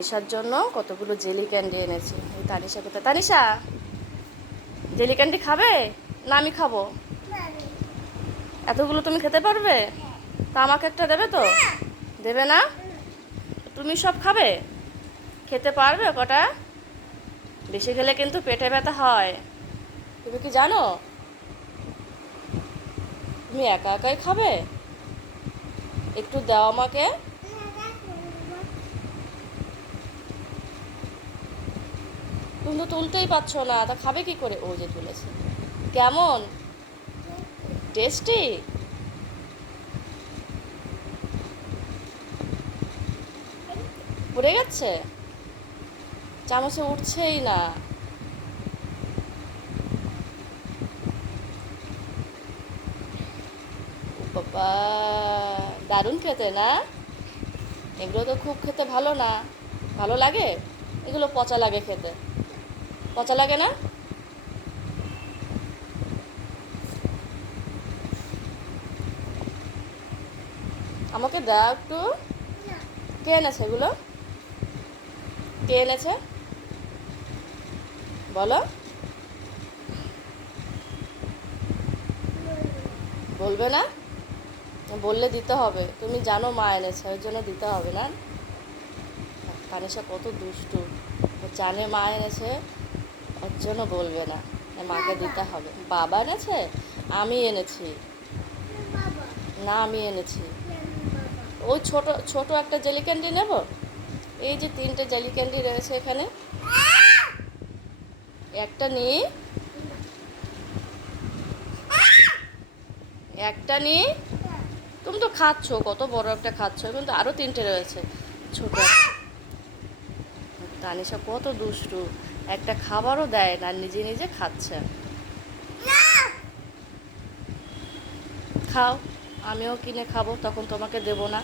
তানিশার জন্য কতগুলো jelly candy এনেছি। এই তানিশা কোথায়? তানিশা! জেলি ক্যান্ডি খাবে? না আমি খাব। এতগুলো তুমি খেতে পারবে? তা আমাকে একটা দেবে তো? দেবে না? তুমি সব খাবে? খেতে পারবে কটা? বেশি খেলে কিন্তু পেটে ব্যথা হয়। তুমি কি জানো? তুমি একা একাই খাবে? একটু দাও আমাকে। তুমি তো তুলতেই পারছ না, তা খাবে কি করে? ও যে তুলেছে। কেমন? টেস্টি পড়ে গেছে? চামচে উঠছেই না। বাবা, দারুণ খেতে না? এগুলো তো খুব খেতে ভালো না। ভালো লাগে? এগুলো পচা লাগে খেতে। পচা লাগে না? আমাকে দাও একটু। কে এনেছে এগুলো? কে এনেছে? বলো। বলবে না? বললে দিতে হবে। তুমি জানো মা এনেছে, ওই জন্য দিতে হবে না? কানেশা কত দুষ্টু। জানে মা এনেছে। জন্য বলবে না। মাকে দিতে হবে। বাবা এনেছে? আমি এনেছি। না, আমি এনেছি। ওই ছোট ছোট একটা জেলি ক্যান্ডি নেব? এই যে তিনটে জেলি ক্যান্ডি রয়েছে এখানে। একটা নিই একটা নিই তুমি তো খাচ্ছ, কত বড় একটা খাচ্ছ। কিন্তু আরও তিনটে রয়েছে। ছোট। তানিশা কত দুষ্টু। একটা খাবারও দেয় না, নিজে নিজে খাচ্ছে। খাও, আমিও কিনে খাব, তখন তোমাকে দেব না।